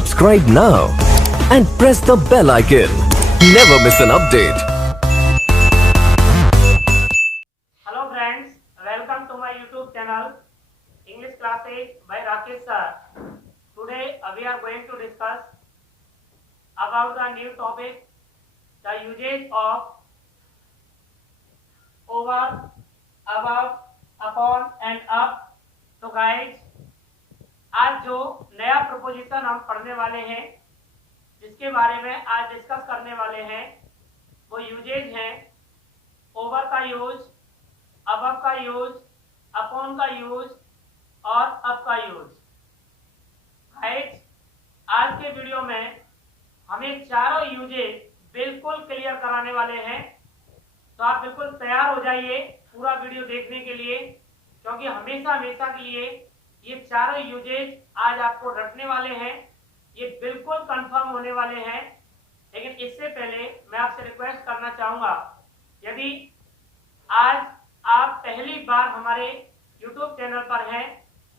Subscribe now and press the bell icon. Never miss an update. Hello friends, welcome to my YouTube channel English Classes by Rakesh sir. Today we are going to discuss about the new topic, the usage of over, above, upon and up. तो guys, आज जो नया proposition हम पढ़ने वाले हैं, जिसके बारे में आज डिस्कस करने वाले हैं, वो यूजेज हैं ओवर का यूज, अबव का यूज, अपॉन का यूज और अप का यूज। गाइस, आज के वीडियो में हमें चारों यूजेज बिल्कुल क्लियर कराने वाले हैं, तो आप बिल्कुल तैयार हो जाइए पूरा वीडियो देखने के लिए, क्योंकि हमेशा हमेशा के लिए ये चारों यूजेज आज आपको रटने वाले हैं, ये बिल्कुल कंफर्म होने वाले हैं। लेकिन इससे पहले मैं आपसे रिक्वेस्ट करना चाहूंगा, यदि आज आप पहली बार हमारे YouTube चैनल पर हैं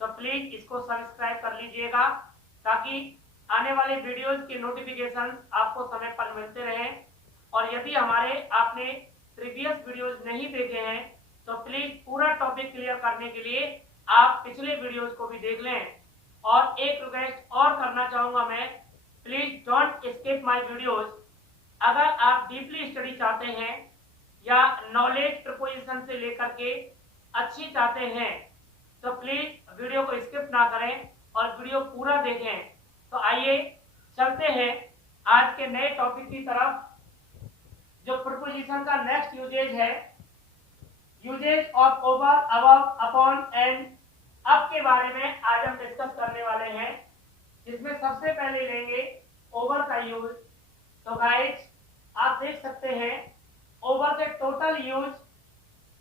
तो प्लीज इसको सब्सक्राइब कर लीजिएगा, ताकि आने वाले वीडियोस की नोटिफिकेशन आपको समय पर मिलते रहें। और यदि हमारे आपने प्रीवियस वीडियोस नहीं देखे हैं तो प्लीज पूरा टॉपिक क्लियर करने के लिए आप पिछले वीडियोस को भी देख लें। और एक रिक्वेस्ट और करना चाहूंगा मैं, please don't skip my videos. अगर आप डीपली स्टडी चाहते हैं या नॉलेज प्रिपोजिशन से लेकर के अच्छी चाहते हैं तो प्लीज वीडियो को स्किप ना करें और वीडियो पूरा देखें। तो आइए चलते हैं आज के नए टॉपिक की तरफ, जो प्रिपोजिशन का नेक्स्ट यूजेज है, usages of over, above, upon and up के बारे में आज हम डिस्कस करने वाले हैं, जिसमें सबसे पहले लेंगे ओवर का यूज। तो गाइस, आप देख सकते हैं ओवर के टोटल यूज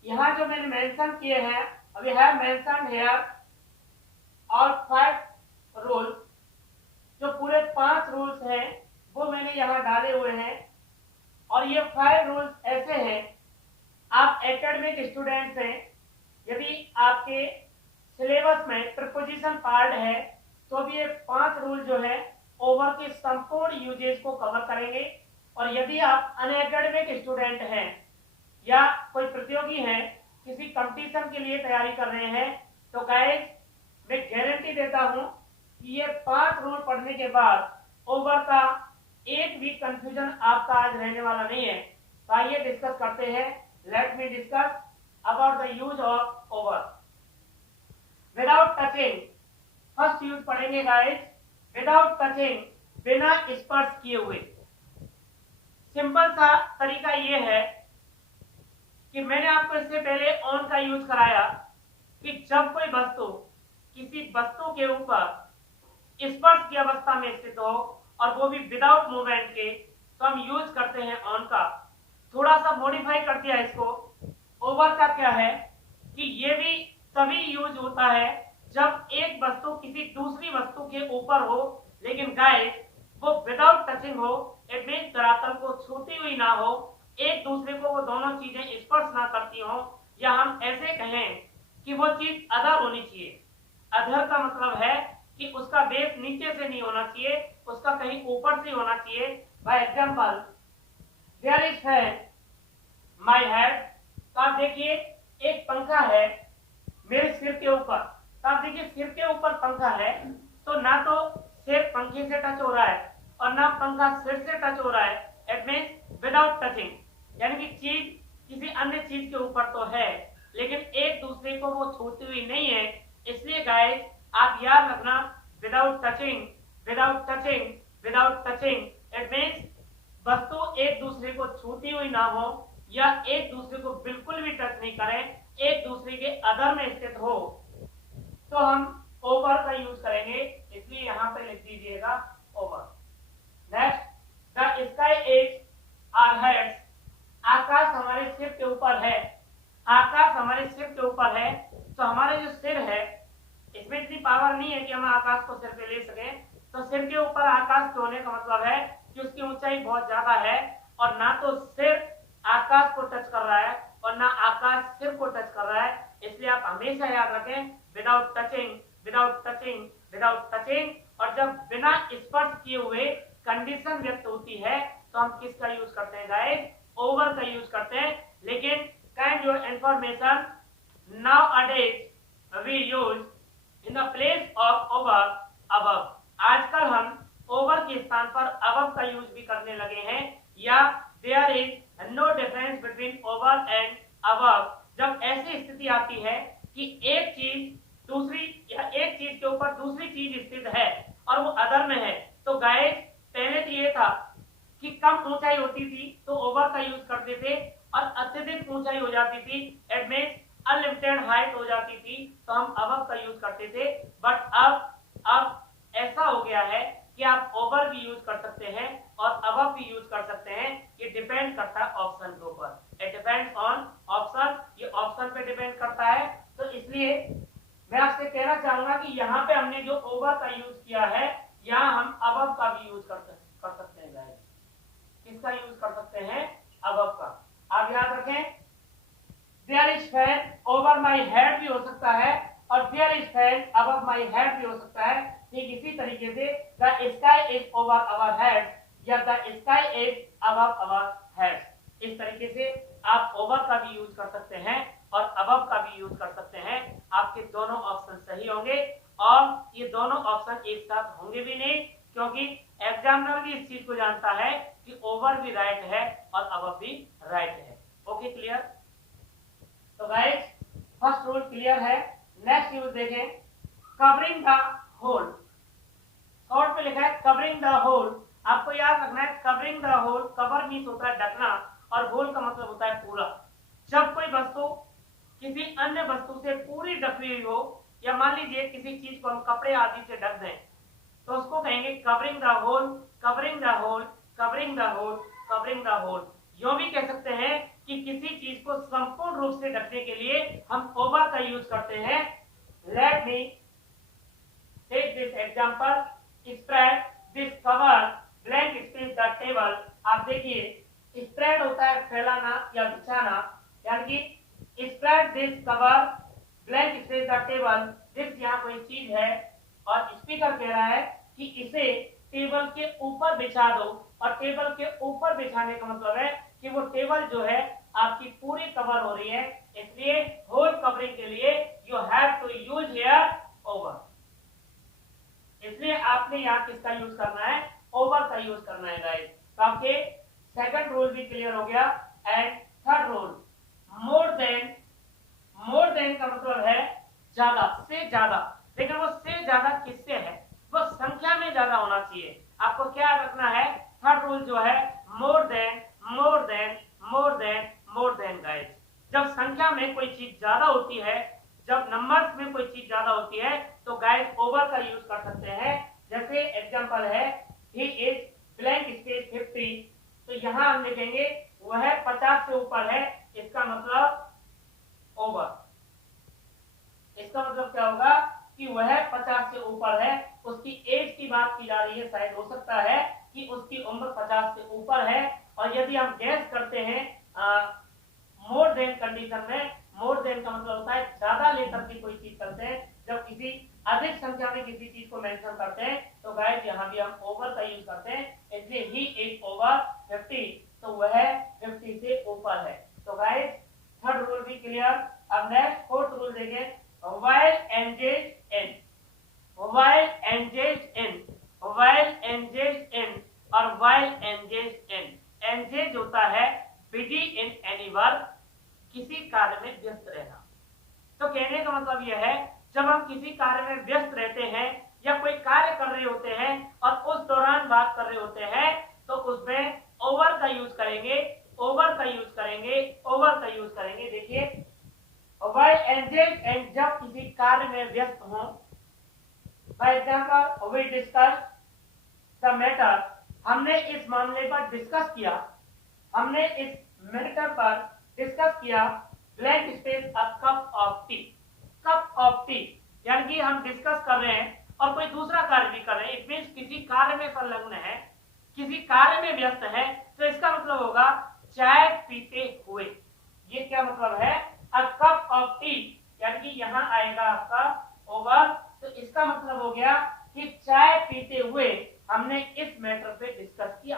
यहाँ जो मैंने मेंशन किए हैं, वी हैव मेंशन हियर और 5 रूल्स, जो पूरे 5 रूल्स हैं वो मैंने यहाँ डाले हुए हैं। और ये 5 रूल्स ऐसे हैं, आप एकेडमिक स्टूडेंट्स हैं, यदि आपके सिलेबस में प्रीपोजिशन पार्ट है तो भी ये 5 रूल जो है ओवर के संपूर्ण यूजेज को कवर करेंगे। और यदि आप अनएकेडमिक स्टूडेंट हैं या कोई प्रतियोगी हैं, किसी कंपटीशन के लिए तैयारी कर रहे हैं, तो गाइस मैं गारंटी देता हूं कि ये 5 रूल पढ़ने के बाद ओवर का एक भी कंफ्यूजन आपका आज रहने वाला नहीं है। तो आइए डिस्कस करते हैं। Let me discuss about the use of over without touching. First use पढ़ेंगे गाइस, विदाउट टचिंग, बिना स्पर्श किए हुए। सिंपल सा तरीका ये है कि मैंने आपको इससे पहले ऑन का यूज कराया कि जब कोई वस्तु किसी वस्तु के ऊपर स्पर्श की अवस्था में स्थित हो और वो भी विदाउट मूवमेंट के, तो हम यूज करते हैं ऑन का। थोड़ा सा मॉडिफाई कर दिया इसको। ओवर का क्या है कि ये भी तभी यूज होता है जब एक वस्तु किसी दूसरी वस्तु के ऊपर हो, लेकिन गाइस वो विदाउट टचिंग हो, इट मींस धरातल को छूती हुई ना हो, एक दूसरे को वो दोनों चीजें स्पर्श ना करती हो, या हम ऐसे कहें कि वो चीज अधर होनी चाहिए। अधर का मतलब है कि उसका बेस नीचे से नहीं होना चाहिए, उसका कहीं ऊपर से होना चाहिए। By example, there is fan my head. तो आप देखिए एक पंखा है मेरे सिर के ऊपर, तो आप देखिए सिर के ऊपर पंखा है, तो ना तो सिर पंखे से टच हो रहा है और ना पंखा सिर से टच हो रहा है, इट मींस विदाउट टचिंग। यानी कि चीज किसी अन्य चीज के ऊपर तो है, लेकिन एक दूसरे को वो छूती हुई नहीं है। इसलिए गाइस आप याद रखना, without touching, without touching, without touching, it means वस्तु एक दूसरे को छूती हुई ना हो या एक दूसरे को बिल्कुल भी टच नहीं करें, एक दूसरे के अधर में स्थित हो, तो हम ओवर का यूज करेंगे। इसलिए यहां पे लिख दीजिएगा over. Next, the sky is our heads. आकाश हमारे सिर के ऊपर है। आकाश हमारे सिर के ऊपर है, तो हमारे जो सिर है इसमें इतनी पावर नहीं है कि हम आकाश को सिर पे ले सकें। तो सिर के ऊपर आकाश होने का मतलब है कि उसकी ऊंचाई बहुत ज्यादा है, और ना तो सिर आकाश को टच कर रहा है और ना आकाश सिर को टच कर रहा है। इसलिए आप हमेशा याद रखें, without touching, without touching, without touching, और जब बिना स्पर्श किए हुए कंडीशन व्यक्त होती है तो हम किसका यूज करते हैं गाइस, ओवर का यूज करते हैं। लेकिन kind your information now we use in the place of over above. आजकल हम ओवर के स्थान पर अबव का यूज भी करने लगे हैं, या there is no difference between over and above. जब ऐसी स्थिति आती है कि एक चीज दूसरी या एक चीज के ऊपर दूसरी चीज स्थित है और वो अदर में है, तो गाइस पहले तो ये था कि कम ऊंचाई होती थी तो ओवर का यूज करते थे, और अत्यधिक ऊंचाई हो जाती थी इट मींस अनलिमिटेड हाइट हो जाती थी तो हम अबव का यूज करते थे। बट अब ऐसा हो गया है कि आप ओवर भी यूज कर सकते हैं और अबव भी यूज कर सकते हैं। ये डिपेंड करता है ऑप्शन के ऊपर, इट डिपेंड्स ऑन ऑप्शन, ये ऑप्शन पे डिपेंड करता है। तो इसलिए मैं आपसे कहना चाहूंगा कि यहाँ पे हमने जो ओवर का यूज किया है, यहाँ हम अबव का भी यूज कर सकते हैं गाइस। किसका यूज कर सकते हैं, अबव का। आप याद रखें, there is fan over my head भी हो सकता है और there is fan above my head भी हो सकता है। ठीक इसी तरीके से the sky is over our head या the sky is above our head, इस तरीके से आप ओवर का भी यूज कर सकते हैं और अबव का भी यूज कर सकते हैं। आपके दोनों ऑप्शन सही होंगे, और ये दोनों ऑप्शन एक साथ होंगे भी नहीं, क्योंकि एग्जामिनर भी इस चीज को जानता है कि ओवर भी राइट है और अबव भी राइट है। Okay, clear? तो गाइस फर्स्ट रूल क्लियर है। नेक्स्ट यूज देखें, कवरिंग द होल। शॉर्ट में लिखा है कवरिंग द होल। आपको याद रखना है covering the hole, cover means होता है ढकना और होल का मतलब होता है पूरा। जब कोई वस्तु किसी अन्य वस्तु से पूरी ढकी हुई हो, या मान लीजिए किसी चीज को हम कपड़े आदि से ढक दें, तो उसको कहेंगे covering the hole, covering the hole, covering the hole, covering the hole. यूं भी कह सकते हैं कि किसी चीज को संपूर्ण रूप से ढकने के लिए हम ओवर का यूज करते हैं। Let me take this example, spread this cover blank space the table. आप देखिए, स्प्रेड होता है फैलाना या बिछाना, यानी कि spread this cover blank space the table. This यहाँ कोई चीज है और स्पीकर कह रहा है कि इसे टेबल के ऊपर बिछा दो, और टेबल के ऊपर बिछाने का मतलब है कि वो टेबल जो है आपकी पूरी कवर हो रही है, इसलिए होल कवरिंग के लिए you have to use here over. इसलिए आपने यहाँ किसका यूज करना है, ओवर का यूज करना है गाइस। तो आपके सेकंड रूल भी क्लियर हो गया। And third rule, more than. More than का मतलब है ज्यादा, से ज्यादा, लेकिन वो से ज्यादा किससे है, वो संख्या में ज्यादा होना चाहिए। आपको क्या रखना है, थर्ड रूल जो है more than, more than, more than, more than guys. जब संख्या में कोई चीज ज्यादा होती है, जब नंबर्स में कोई चीज ज्यादा होती है, तो गाइस ओवर का यूज कर सकते हैं। जैसे एग्जांपल है ही इज ब्लैंक स्पेस 50, तो यहां हम लिखेंगे वह 50 से ऊपर है, इसका मतलब ओवर। इसका मतलब क्या होगा कि वह 50 से ऊपर है, उसकी एज की बात की जा रही है, शायद हो सकता है कि उसकी उम्र 50 से ऊपर है। और यदि हम गैस करते हैं मोर देन कंडीशन में, मोर देन का मतलब होता है ज्यादा लेकर के कोई चीज करते हैं। जब किसी अधिक संख्या में किसी चीज को मेंशन करते हैं तो गाइस यहाँ भी हम ओवर का यूज करते हैं, इसलिए ही इज ओवर 50, तो वह 50 से ऊपर है। तो गाइस थर्ड रूल भी क्लियर। अब नेक्स्ट फोर्थ रूल देखें, while engaged in, while engaged in, while engaged in और while engaged in। engage होता है busy in any work, किसी कार्य में व्यस्त रहना। तो कहने का मतलब यह है जब हम किसी कार्य में व्यस्त रहते हैं या कोई कार्य कर रहे होते हैं और उस दौरान बात कर रहे होते हैं, तो उसमें ओवर का यूज करेंगे, ओवर का यूज करेंगे, ओवर का यूज करेंगे। देखिए while engaged and जब किसी कार्य में व्यस्त हो, for example we discussed the matter, हमने इस मामले पर डिस्कस किया, हमने इस मैटर पर डिस्कस किया blank space a cup of T. Cup of T यानी कि हम डिस्कस कर रहे हैं और कोई दूसरा कार्य भी कर रहे हैं, इट मींस किसी कार्य में संलग्न है, किसी कार्य में व्यस्त है, तो इसका मतलब होगा चाय पीते हुए। ये क्या मतलब है, अ कप ऑफ टी, यानी कि यहां आएगा आपका ओवर, तो इसका मतलब हो गया कि चाय पीते हुए हमने इस मैटर पे डिस्कस किया,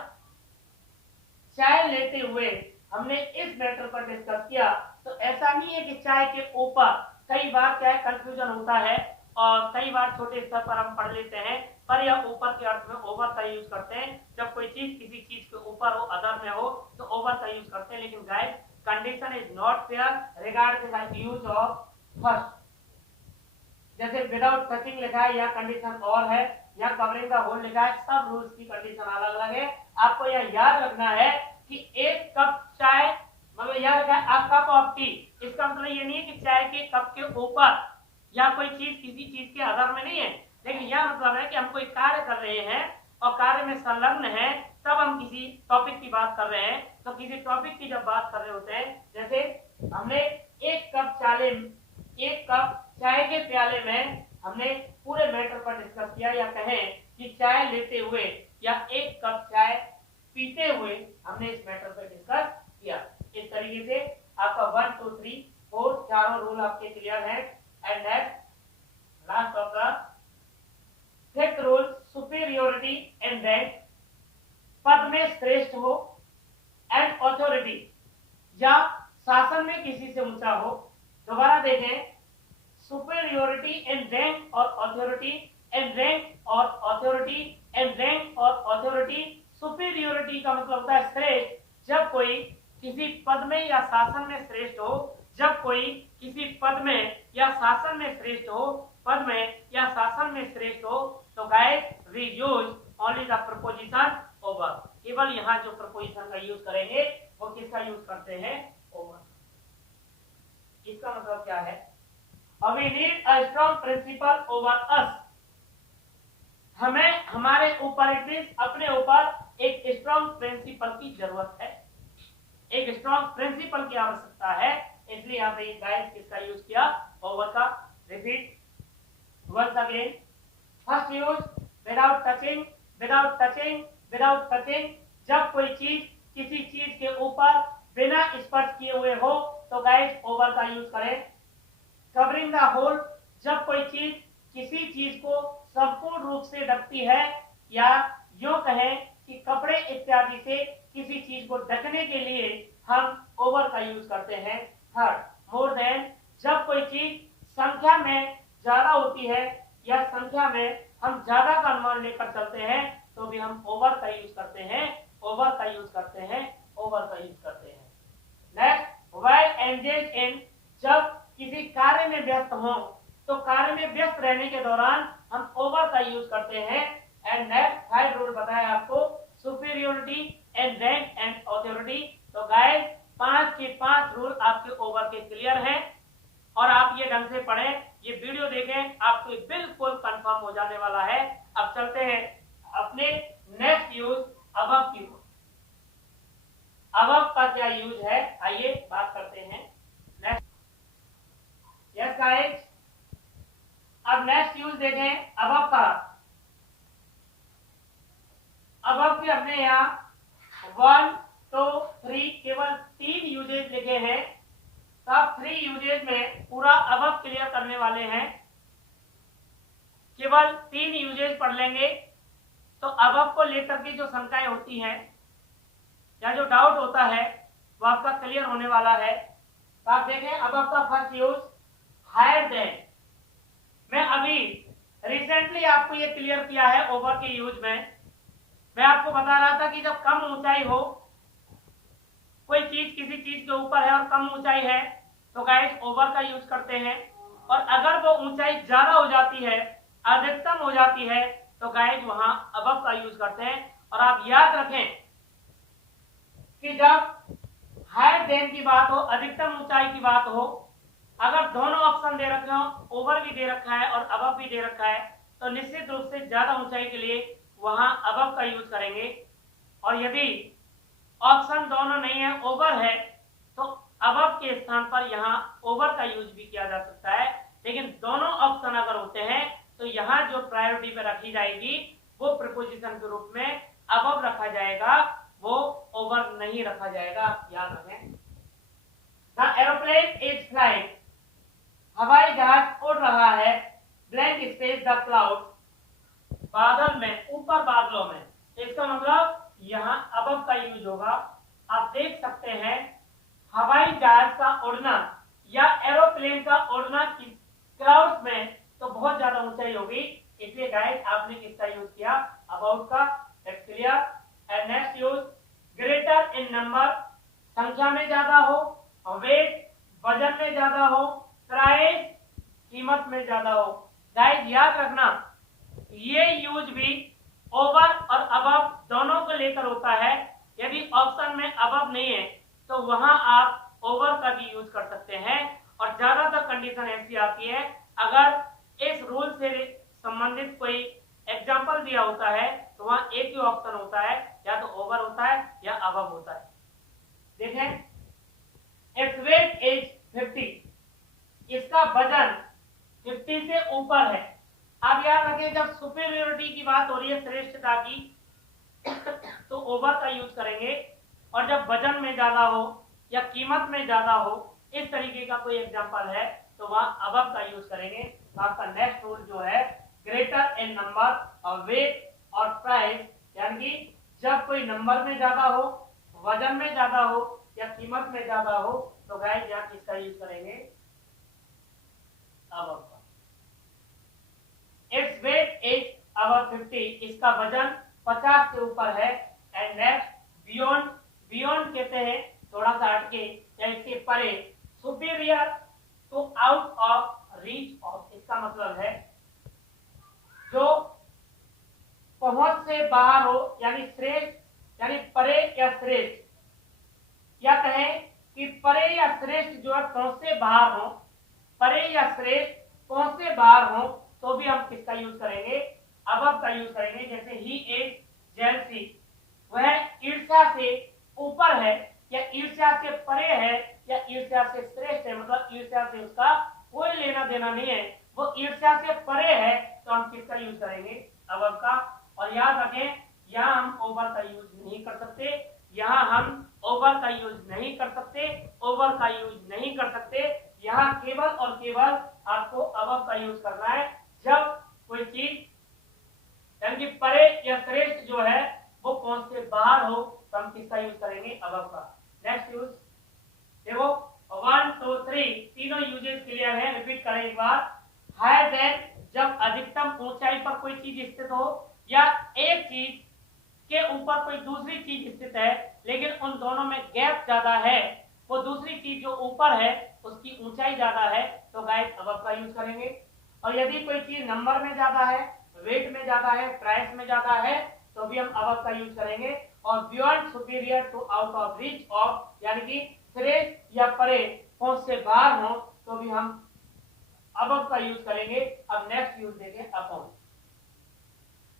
चाय लेते हुए हमने इस मैटर पर डिस्कस किया। तो ऐसा नहीं है कि चाय के ऊपर, कई बार क्या कंफ्यूजन होता है और कई बार छोटे स्तर पर हम पढ़ लेते हैं, पर यह ऊपर के अर्थ में ओवर का यूज करते हैं। जब कोई चीज किसी चीज के ऊपर हो, अदर में हो, तो ओवर का यूज करते हैं। लेकिन guys condition is not fair regarding the use of first. जैसे विदाउट टचिंग लिखा है या कंडीशन और है, या कवरिंग द होल लिखा है, सब रूल्स की कंडीशन अलग अलग है। आपको यह याद रखना है कि एक कप चाय, मतलब याद रखा है अ कप ऑफ टी, इसका मतलब ये नहीं है कि चाय के कप के ऊपर या कोई चीज किसी चीज के आधार में नहीं है, लेकिन यह मतलब है कि हम कोई कार्य कर रहे हैं और कार्य में संलग्न है, तब हम किसी टॉपिक की बात कर रहे हैं। तो किसी टॉपिक की जब बात कर रहे होते हैं, जैसे हमने एक कप चाय के प्याले में हमने पूरे मैटर पर डिस्कस किया, या कहें कि चाय लेते हुए या एक कप चाय पीते हुए हमने इस मैटर पर डिस्कस किया। इस तरीके से आपका 1 2 3 4 चारों रूल आपके क्लियर हैं। And next last of the fifth rule, superiority and rank, पद में श्रेष्ठ हो एंड ऑथोरिटी, या शासन में किसी से ऊंचा हो। दोबारा देखें, सुपीरियोरिटी एंड रैंक और अथॉरिटी, एंड रैंक और अथॉरिटी, एंड रैंक और अथॉरिटी। सुपीरियोरिटी का मतलब होता है श्रेष्ठ, जब कोई किसी पद में या शासन में श्रेष्ठ हो, जब कोई किसी पद में या शासन में श्रेष्ठ हो, पद में या शासन में श्रेष्ठ हो, तो guys we use only the preposition over. केवल यहाँ जो प्रपोजिशन का यूज करेंगे वो किसका यूज करते हैं? ओवर। इसका मतलब क्या है? We need a strong principle over us। हमें हमारे ऊपर, इट मींस अपने ऊपर एक स्ट्रॉन्ग प्रिंसिपल की जरूरत है, एक स्ट्रॉन्ग प्रिंसिपल की आवश्यकता है। इसलिए यहाँ पे गाइस किसका यूज किया? ओवर का। Repeat once again, first use without touching, without touching, without touching. जब कोई चीज किसी चीज के ऊपर बिना स्पर्श किए हुए हो तो गाइस ओवर का यूज करें। कवरिंग द होल, जब कोई चीज किसी चीज को संपूर्ण रूप से ढकती है, या यूं कहें कि कपड़े इत्यादि से किसी चीज को ढकने के लिए हम ओवर का यूज करते हैं। थर्ड, मोर देन, जब कोई चीज संख्या में ज्यादा होती है या संख्या में हम ज्यादा का अनुमान लेकर चलते हैं तो भी हम ओवर का यूज करते हैं, ओवर का यूज करते हैं, ओवर का यूज करते हैं। नेक्स्ट, व्हाइल एंगेज इन, जब किसी कार्य में व्यस्त हो तो कार्य में व्यस्त रहने के दौरान हम ओवर का यूज करते हैं। एंड नेक्स्ट थर्ड रूल बताया आपको, superiority and rank and authority. तो गाइस 5 के 5 रूल आपके ओवर के क्लियर हैं और आप ये ढंग से पढ़ें, ये वीडियो देखें, आपको बिल्कुल कंफर्म हो जाने वाला है। अब चलते हैं अपने नेक्स्ट यूज अबव की ओर। अबव का क्या यूज है, आइए बात करते हैं। नेक्स्ट, यस गाइस, अब नेक्स्ट यूज देखें अबव का। अबव के अपने यहाँ 1 2 3 केवल 3 यूजेज लिखे हैं। तो आप 3 यूजेज में पूरा अबव क्लियर करने वाले हैं, केवल 3 यूजेज पढ़ लेंगे। तो अबव को लेकर के जो शंकाएं होती हैं या जो डाउट होता है वो आपका क्लियर होने वाला है। तो आप देखें अबव का फर्स्ट यूज हायर देन। मैं अभी रिसेंटली आपको ये क्लियर किया है ओवर के यूज में। मैं आपको बता रहा था कि जब कम ऊंचाई हो, कोई चीज किसी चीज के ऊपर है और कम ऊंचाई है तो गाइस ओवर का यूज करते हैं, और अगर वो ऊंचाई ज्यादा हो जाती है, अधिकतम हो जाती है, तो गाइस वहां अबव का यूज करते हैं। और आप याद रखें कि जब हायर देन की बात हो, अधिकतम ऊंचाई की बात हो, अगर दोनों ऑप्शन दे रखे हो, ओवर भी दे रखा है और अबव भी दे रखा है, तो निश्चित रूप से ज्यादा ऊंचाई के लिए वहां अबव का यूज करेंगे। और यदि ऑप्शन दोनों नहीं है, ओवर है, तो अबव के स्थान पर यहाँ ओवर का यूज भी किया जा सकता है। लेकिन दोनों ऑप्शन अगर होते हैं तो यहाँ जो प्रायोरिटी पे रखी जाएगी वो प्रीपोजिशन के रूप में अबव रखा जाएगा, वो ओवर नहीं रखा जाएगा, याद रखें। द एरोप्लेन इज फ्लाइंग, हवाई जहाज उड़ रहा है। ब्लैंक स्पेस द क्लाउड, बादल में, ऊपर बादलों में। इसका मतलब यहाँ अबव का यूज होगा। आप देख सकते हैं हवाई जहाज का उड़ना या एरोप्लेन का उड़ना क्लाउड्स में तो बहुत ज्यादा ऊंचाई होगी, इसलिए गाइस आपने किसका यूज किया, अबाउट का। That's clear. And next use greater in number, संख्या में ज्यादा हो, वेट वजन में ज्यादा हो, प्राइस कीमत में ज्यादा हो। गाइस याद रखना ये यूज भी ओवर और अबव दोनों को लेकर होता है। यदि ऑप्शन में अबव नहीं है तो वहां आप ओवर का भी यूज कर सकते हैं। और ज्यादातर कंडीशन ऐसी आती है अगर इस रूल से संबंधित कोई एग्जाम्पल दिया होता है तो वहां एक ही ऑप्शन होता है, या तो ओवर होता है या अबव होता है। देखें इट्स वेट इज 50, इसका वजन 50 से ऊपर है। अब याद रखें जब सुपीरियोरिटी की बात हो रही है, श्रेष्ठता की, तो ओवर का यूज करेंगे। और जब वजन में ज्यादा हो या कीमत में ज्यादा हो, इस तरीके का कोई एग्जांपल है तो वहां अबव का यूज करेंगे। तो आपका नेक्स्ट रूल जो है ग्रेटर इन नंबर और वेट और प्राइस, यानी कि जब कोई नंबर में ज्यादा हो, वजन में ज्यादा हो या कीमत में ज्यादा हो तो गाइस यहाँ किसका यूज करेंगे, अबव का। इट्स वेट इज अबव 50, इसका वजन 50 से ऊपर है। एंड नेक्स्ट बियॉन्ड, बियॉन्ड कहते हैं थोड़ा सा हटके या इसके परे, superior to out of reach of, इसका मतलब है जो पहुंच से बाहर हो, यानी श्रेष्ठ, यानी परे या श्रेष्ठ, या कहें कि परे या श्रेष्ठ जो है पहुंच से बाहर हो, परे या श्रेष्ठ पहुंच से बाहर हो तो भी हम किसका यूज करेंगे, अबव का यूज करेंगे। जैसे ही इज जेलसी, वह ईर्ष्या से ऊपर है या ईर्ष्या से परे है या ईर्ष्या से श्रेष्ठ है, मतलब ईर्ष्या से उसका कोई लेना देना नहीं है, वो ईर्ष्या से परे है, तो हम किसका यूज करेंगे, अबव का। और याद रखें यहाँ हम ओवर का यूज नहीं कर सकते, यहाँ हम ओवर का यूज नहीं कर सकते, ओवर का यूज नहीं कर सकते। यहाँ केवल और केवल आपको अबव का यूज करना है जब कोई चीज यानी कि परे या श्रेष्ठ जो है वो पहुंच से बाहर हो, तो हम किसका यूज करेंगे, अबव का। नेक्स्ट यूज देखो 1 2 3 तीनों यूजेस क्लियर है, रिपीट करें एक बार। हायर देन, जब अधिकतम ऊंचाई पर कोई चीज स्थित हो या एक चीज के ऊपर कोई दूसरी चीज स्थित है लेकिन उन दोनों में गैप ज्यादा है, वो दूसरी चीज जो ऊपर है उसकी ऊंचाई ज्यादा है, तो गाइस अबव का यूज करेंगे। और यदि कोई चीज नंबर में ज्यादा है, वेट में ज्यादा है, प्राइस में ज्यादा है, तो भी हम अबव का यूज करेंगे। और beyond, superior to out of reach of, यानी कि श्रेष्ठ या परे पहुंच से बाहर हो तो भी हम अबव का यूज करेंगे। अब नेक्स्ट यूज देखें अपॉन।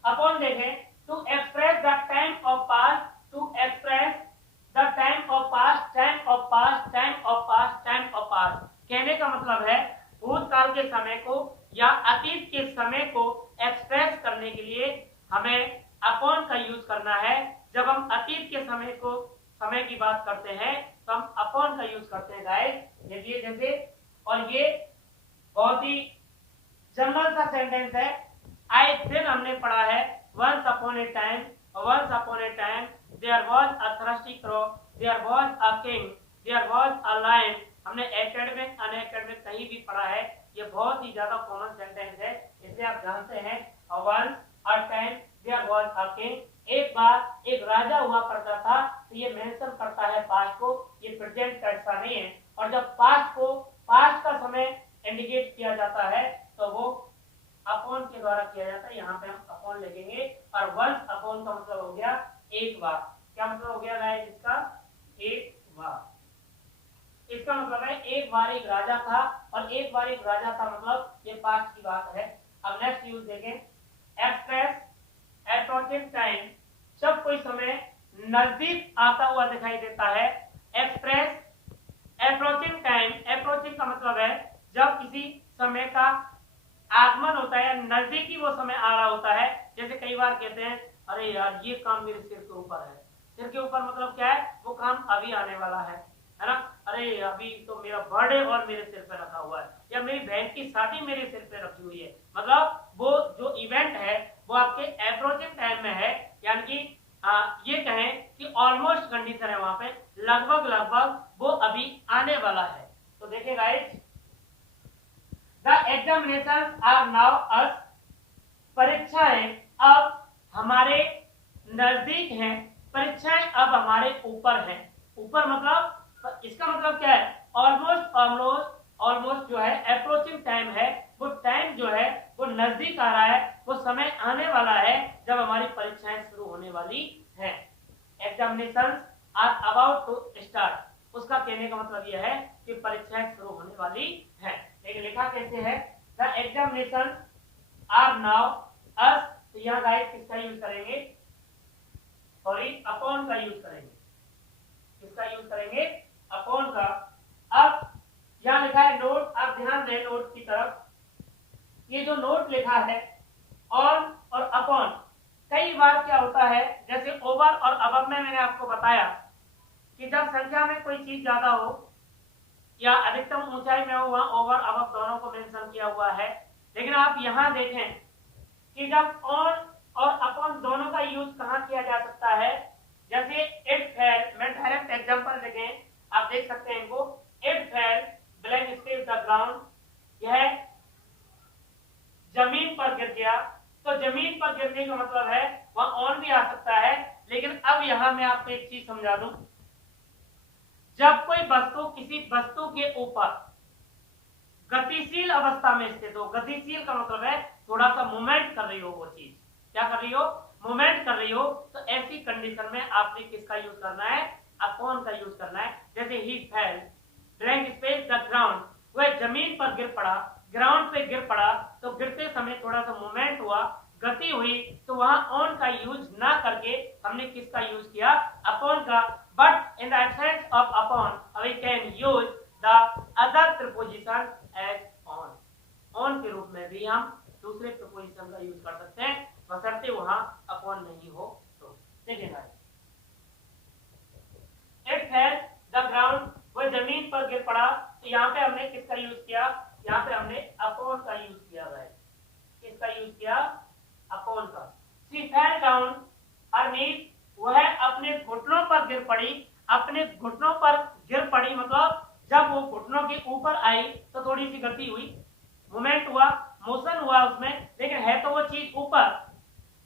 अपॉन देखें to express the time of past, to express the time of past, time of past, time of past, time of past. कहने का मतलब है भूतकाल के समय को या अतीत के समय को एक्सप्रेस करने के लिए हमें अपॉन का यूज करना है। जब हम अतीत के समय की बात करते हैं तो हम अपॉन का यूज करते हैं गाइस। ये जैसे, और ये बहुत ही जनरल सा सेंटेंस है। आए दिन हमने पढ़ा है once upon a time there was a thirsty crow, there was a king, there was a lion। हमने एकेडमिक अनएकेडमिक कहीं भी पढ़ा है, ये बहुत ही ज्यादा कॉमन सेंटेंस है, इसलिए आप जानते हैं। once a time there was a king, एक बार एक राजा हुआ करता था, तो ये मेंशन करता है पास्ट को, ये प्रेजेंट का हिस्सा नहीं है। और जब पास्ट का समय इंडिकेट किया जाता है तो वो अपॉन के द्वारा किया जाता है, यहाँ पे हम अपॉन लिखेंगे। और वंस अपॉन का मतलब हो गया एक बार। क्या मतलब हो गया गाइस इसका, एक बार। इसका मतलब है एक बार एक राजा था, और एक बार एक राजा था मतलब ये पास्ट की बात है। अब नेक्स्ट यूज देखें, एक्सप्रेस अप्रोचिंग टाइम, जब कोई समय नजदीक आता हुआ दिखाई देता है। एक्सप्रेस अप्रोचिंग टाइम, अप्रोचिंग का मतलब है जब किसी समय का आगमन होता है, नजदीकी वो समय आ रहा होता है। जैसे कई बार कहते हैं अरे यार ये काम मेरे सिर के ऊपर है। सिर के ऊपर मतलब क्या है, वो काम अभी आने वाला है है ना। अरे अभी तो मेरा बर्थडे और मेरे सिर पे रखा हुआ है, या मेरी बहन की शादी मेरे सिर पे रखी हुई है, मतलब वो जो इवेंट है वो आपके अप्रोचिंग टाइम में है, यानी कि ये कहें कि ऑलमोस्ट कंडीशन है वहां पे, लगभग लगभग वो अभी आने वाला है। तो देखिए guys, the examination are now us, परीक्षाएं अब हमारे नजदीक हैं, परीक्षाएं अब हमारे ऊपर हैं। ऊपर मतलब इसका मतलब क्या है, ऑलमोस्ट ऑलमोस्ट ऑलमोस्ट जो है अप्रोचिंग टाइम है, वो टाइम जो है वो नजदीक आ रहा है, वो समय आने वाला है जब हमारी परीक्षाएं शुरू होने वाली हैं। Examination are about to start, उसका कहने का मतलब यह है कि परीक्षाएं शुरू होने वाली हैं। लेकिन लिखा कैसे है, द एग्जामिनेशन आर नाउ अस, तो यहाँ गाइस किसका यूज करेंगे, सॉरी अपॉन का यूज करेंगे। किसका यूज करेंगे, अपॉन का। अब यहाँ लिखा है नोट, आप ध्यान दें नोट की तरफ, ये जो नोट लिखा है ऑन और अपॉन, कई बार क्या होता है, जैसे ओवर और अबव में मैंने आपको बताया कि जब संख्या में कोई चीज ज्यादा हो या अधिकतम ऊंचाई में हो, वहां ओवर अबव दोनों को मेंशन किया हुआ है। लेकिन आप यहां देखें कि जब ऑन और अपॉन दोनों का यूज कहां किया जा सकता है, जैसे इट फेल, मैं डायरेक्ट एग्जांपल देखें, आप देख सकते हैं इनको, it fail blank space the ground, यह जमीन पर गिर गया, तो जमीन पर गिरने का मतलब है वहां ऑन भी आ सकता है। लेकिन अब यहां मैं आपको एक चीज समझा दूं, जब कोई वस्तु किसी वस्तु के ऊपर गतिशील अवस्था में स्थित हो, गतिशील का मतलब है थोड़ा सा मूवमेंट कर रही हो, वो चीज क्या कर रही हो, मूवमेंट कर रही हो, तो ऐसी कंडीशन में आपने किसका यूज करना है, अपॉन का यूज करना है। जैसे ही fell blank space the ground, वह जमीन पर गिर पड़ा, ग्राउंड पे गिर पड़ा, तो गिरते समय थोड़ा सा मूवमेंट हुआ, गति हुई, तो वहां ऑन का यूज ना करके हमने किसका यूज किया, अपॉन का। But in the absence of upon we can use the other preposition as on, on के रूप में भी हम दूसरे प्रीपोजिशन का यूज कर सकते हैं, बशर्ते वहां अपॉन नहीं हो। तो देखिए इट फेल द ग्राउंड, वह जमीन पर गिर पड़ा, तो यहाँ पे हमने किसका यूज किया, यहाँ पे हमने अपॉन का यूज किया है। किसका यूज किया, अपॉन का। शी फेल डाउन हर नीज, वह अपने घुटनों पर गिर पड़ी, अपने घुटनों पर गिर पड़ी मतलब जब वो घुटनों के ऊपर आई तो थोड़ी सी गति हुई, मूवमेंट हुआ, मोशन हुआ उसमें, लेकिन है तो वो चीज ऊपर।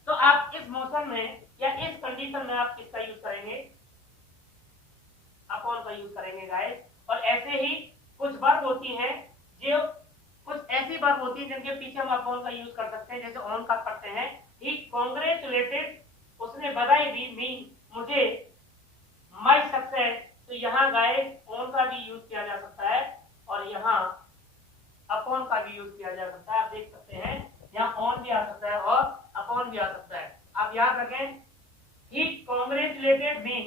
तो आप इस मोशन में या इस कंडीशन में आप किसका यूज करेंगे, अपॉन का यूज करेंगे गाइस। और ऐसे ही कुछ वर्ब होती हैं, जो कुछ ऐसी वर्ब होती है जिनके पीछे हम अपॉन का यूज कर सकते हैं, जैसे ऑन का करते हैं, ही कांग्रेचुलेटेड, उसने बधाई दी, मी मुझे, माय सक्सेस, तो यहाँ गाइस ऑन का भी यूज किया जा सकता है और यहाँ अपॉन का भी यूज किया जा सकता है। आप देख सकते हैं यहाँ ऑन भी आ सकता है और अपॉन भी आ सकता है। आप याद रखें, ही कांग्रेचुलेटेड मी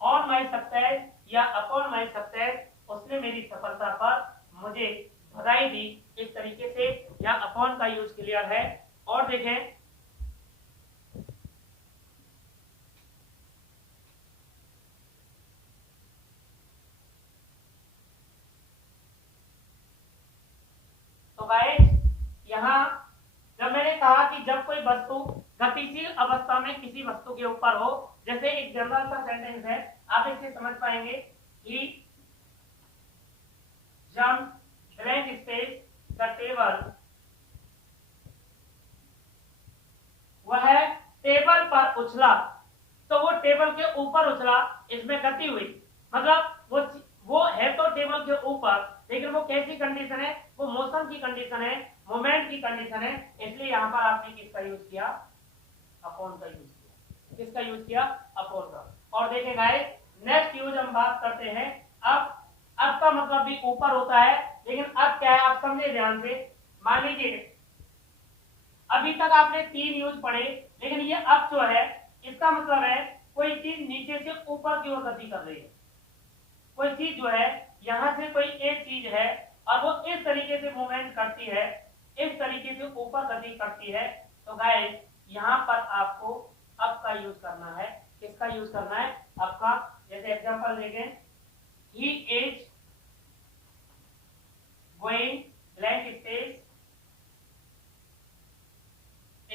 ऑन माय सक्सेस या अपॉन माय सक्सेस, उसने मेरी सफलता पर मुझे बधाई दी। इस तरीके से यहाँ अपॉन का यूज क्लियर है। और देखें, तो गाइस यहाँ जब मैंने कहा कि जब कोई वस्तु गतिशील अवस्था में किसी वस्तु के ऊपर हो, जैसे एक जनरल सा सेंटेंस है, आप इसे समझ पाएंगे, he jump blank space the table, वह टेबल पर उछला, तो वो टेबल के ऊपर उछला, इसमें गति हुई, मतलब वो है तो टेबल के ऊपर, लेकिन वो कैसी कंडीशन है, वो मोशन की कंडीशन है, मोमेंट की कंडीशन है, इसलिए यहां पर आपने किसका यूज किया, अपॉन का यूज किया। किसका यूज किया, अपॉन का। और देखें गाइस, नेक्स्ट यूज हम बात करते हैं, अब का मतलब भी ऊपर होता है, लेकिन अब क्या है आप समझे ध्यान से। मान लीजिए अभी तक आपने 3 यूज पढ़े, लेकिन ये अब जो है इसका मतलब है कोई चीज नीचे से ऊपर की ओर गति कर रही है। कोई चीज जो है यहां से कोई एक चीज है और वो इस तरीके से मूवमेंट करती है, इस तरीके से ऊपर गति करती है, तो गाइस यहां पर आपको अब का यूज करना है। किसका यूज करना है, अब का। जैसे एग्जांपल देखें, he is going blank space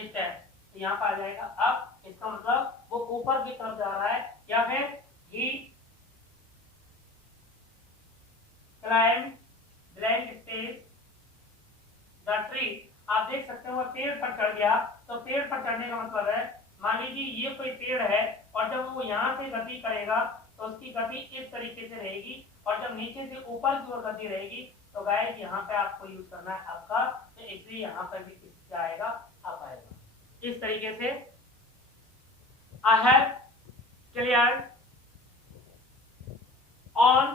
step, यहाँ पर आ जाएगा अब, इसका मतलब वो ऊपर की तरफ जा रहा है, या फिर he climbed blank space the tree। आप देख सकते हो वो पेड़ पर चढ़ गया, तो पेड़ पर चढ़ने का मतलब है, मान लीजिए ये कोई पेड़ है और जब वो यहाँ से गति करेगा तो उसकी गति इस तरीके से रहेगी, और जब नीचे से ऊपर की ओर गति रहेगी तो गाइस यहाँ पे आपको यूज करना है आपका, तो इसलिए यहाँ पर भी किसका आएगा, आप आएगा। इस तरीके से I have cleared on,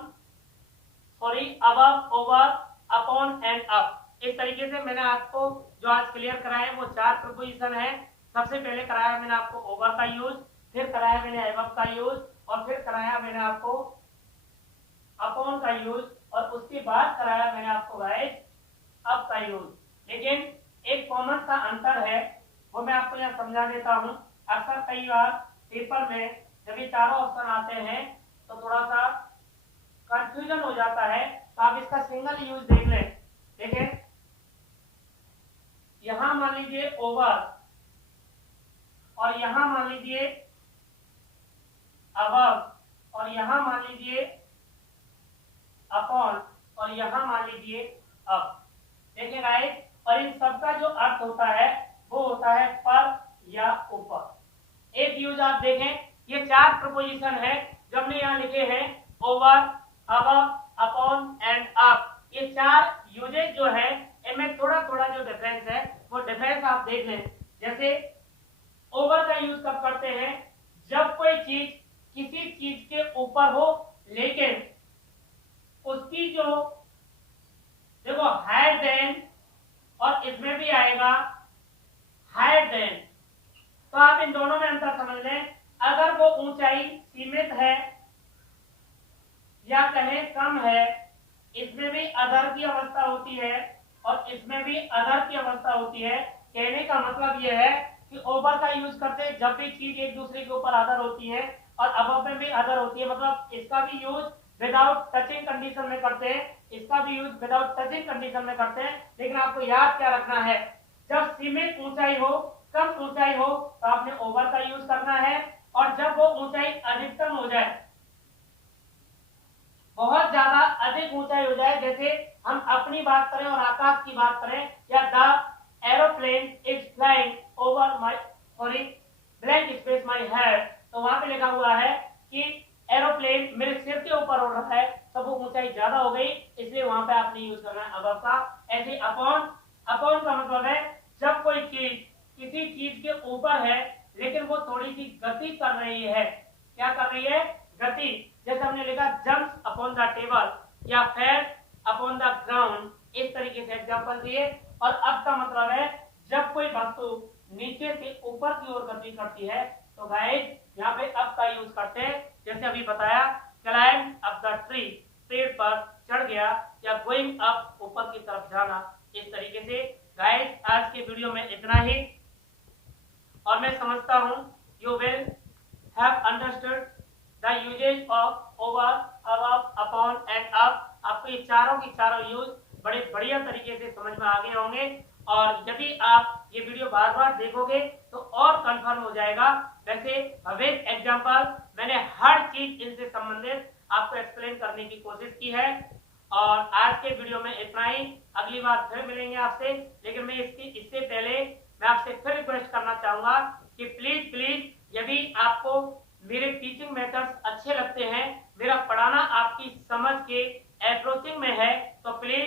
sorry, above, over, upon and up। इस तरीके से मैंने आपको जो आज क्लियर कराया वो 4 प्रपोजिशन है। सबसे पहले कराया मैंने आपको ओवर का यूज, फिर कराया मैंने अबव का यूज, और फिर कराया मैंने आपको अपॉन का यूज, और उसके बाद कराया मैंने आपको गाइस अप का यूज। लेकिन एक कॉमन सा अंतर है, वो मैं आपको यहाँ समझा देता हूँ। अक्सर कई बार पेपर में जब ये चारों ऑप्शन आते हैं तो थोड़ा सा कंफ्यूजन हो जाता है, तो आप इसका सिंगल यूज देख लें। देखें, यहां मान लीजिए ओवर, और यहां मान लीजिए अबव, और यहां मान लीजिए अपॉन, और यहां मान लीजिए अप। देखिए गाइस, और इन सबका जो अर्थ होता है वो होता है पर या ऊपर। एक यूज आप देखें, ये 4 प्रपोजिशन है जो हमने यहाँ लिखे हैं, over, above, upon and up. ये 4 यूजेज जो है इनमें थोड़ा थोड़ा जो डिफरेंस है वो डिफरेंस आप देख लें। जैसे ओवर का यूज कब करते हैं, जब कोई चीज किसी चीज के ऊपर हो, लेकिन उसकी जो देखो हायर देन, और इसमें भी आएगा हायर देन, तो आप इन दोनों में अंतर समझ लें। अगर वो ऊंचाई सीमित है या कहें कम है, इसमें भी अदर की अवस्था होती है और इसमें भी अदर की अवस्था होती है। कहने का मतलब यह है कि ओवर का यूज करते हैं जब भी चीज एक दूसरे के ऊपर अदर होती है, और अबव में भी अदर होती है, मतलब इसका भी यूज विदाउट टचिंग कंडीशन में करते हैं, इसका भी यूज विदाउट टचिंग कंडीशन में करते हैं। लेकिन आपको याद क्या रखना है, जब सीमित ऊंचाई हो, कम ऊंचाई हो, तो आपने ओवर का यूज करना है, और जब वो ऊंचाई अधिकतम हो जाए, बहुत ज्यादा अधिक ऊंचाई हो जाए, जैसे हम अपनी बात करें और आकाश की बात करें, या the aeroplane is flying over my blank space my head, तो वहां पे लिखा हुआ है कि एरोप्लेन मेरे सिर के ऊपर उड़ रहा है, तो वो ऊंचाई ज्यादा हो गई, इसलिए वहां पे आपने यूज करना है अबव का। ऐसे अपॉन, अपॉन का मतलब है जब कोई चीज किसी चीज के ऊपर है लेकिन वो थोड़ी सी गति कर रही है। क्या कर रही है, गति। जैसे हमने लिखा जंप्स अपॉन द टेबल या फेल अपॉन द ग्राउंड, इस तरीके से एग्जांपल दिए। और अब का मतलब है जब कोई वस्तु नीचे से ऊपर की ओर गति करती है, तो गाइस यहाँ पे अप का यूज करते हैं। जैसे अभी बताया, क्लाइम अप द ट्री, पेड़ पर चढ़ गया, या गोइंग अप, ऊपर की तरफ जाना। इस तरीके से गाइस आज के वीडियो में इतना ही, और मैं समझता हूं you will have understood the usages of over, above, upon and up. आपको ये चारों की चारों यूज बड़े बढ़िया तरीके से समझ में आ गए होंगे, और यदि आप ये वीडियो बार बार देखोगे तो और कंफर्म हो जाएगा। वैसे विद एग्जांपल मैंने हर चीज इनसे संबंधित आपको एक्सप्लेन करने की कोशिश की है। और आज के वीडियो में इतना ही, अगली बार फिर मिलेंगे आपसे। लेकिन मैं इससे पहले मैं आपसे फिर रिक्वेस्ट करना चाहूंगा कि प्लीज प्लीज यदि आपको मेरे टीचिंग मेथड्स अच्छे लगते हैं, मेरा पढ़ाना आपकी समझ के अप्रोचिंग में है, तो please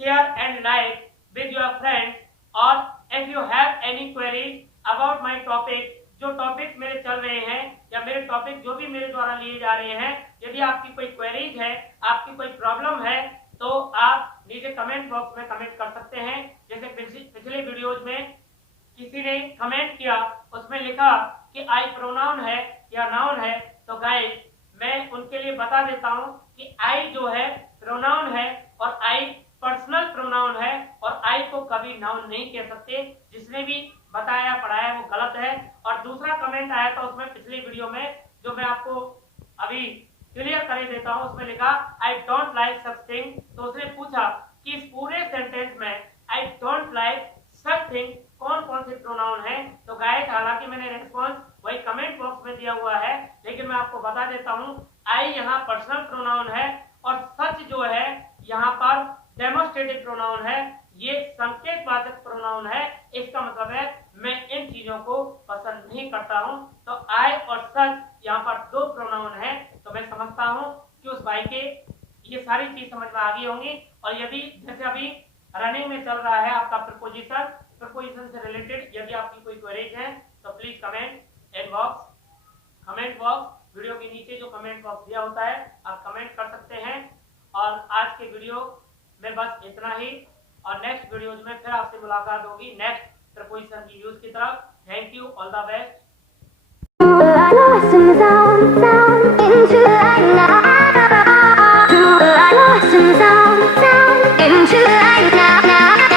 share and like with your friends, और if you have any queries about my topic, जो टॉपिक मेरे चल रहे हैं या मेरे टॉपिक जो भी मेरे द्वारा लिए जा रहे हैं, यदि आपकी कोई क्वेरीज है, आपकी कोई प्रॉब्लम है, तो आप नीचे कमेंट बॉक्स में कमेंट कर सकते हैं। जैसे पिछले वीडियोज में किसी ने कमेंट किया, उसमें लिखा कि आई प्रोनाउन है या नाउन है, तो गाइस मैं उनके लिए बता देता हूं कि आई जो है प्रोनाउन है, और आई पर्सनल प्रोनाउन है, और आई को कभी नाउन नहीं कह सकते। जिसने भी बताया पढ़ाया वो गलत है। और दूसरा कमेंट आया था उसमें पिछली वीडियो में, जो मैं आपको अभी क्लियर कर देता हूं। उसमें लिखा I don't like such thing, तो उसने पूछा कि इस पूरे सेंटेंस में I don't like such thing कौन कौन से प्रोनाउन है। तो गाइस हालांकि मैंने रिस्पॉन्स वही कमेंट बॉक्स में दिया हुआ है, लेकिन मैं आपको बता देता हूं आई यहाँ पर्सनल प्रोनाउन है और सच जो है यहाँ पर डेमोस्ट्रेटिव प्रोनाउन है, ये संकेतवाचक प्रोनाउन है। इसका मतलब है मैं इन चीजों को पसंद नहीं करता हूं। तो आई और सच यहाँ पर दो प्रोनाउन है। तो मैं समझता हूं कि उस भाई के ये सारी चीज समझ में आ गई होंगी। और यदि जैसे अभी रनिंग में चल रहा है आपका प्रपोजिशन से रिलेटेड यदि आपकी कोई क्वेरीज है तो प्लीज कमेंट बॉक्स वीडियो के नीचे जो कमेंट बॉक्स दिया होता है आप कमेंट कर सकते हैं। और आज के वीडियो में बस इतना ही, और नेक्स्ट वीडियोज में फिर आपसे मुलाकात होगी नेक्स्ट प्रपोजिशन की यूज की तरफ। Thank you, all the best. Into the light.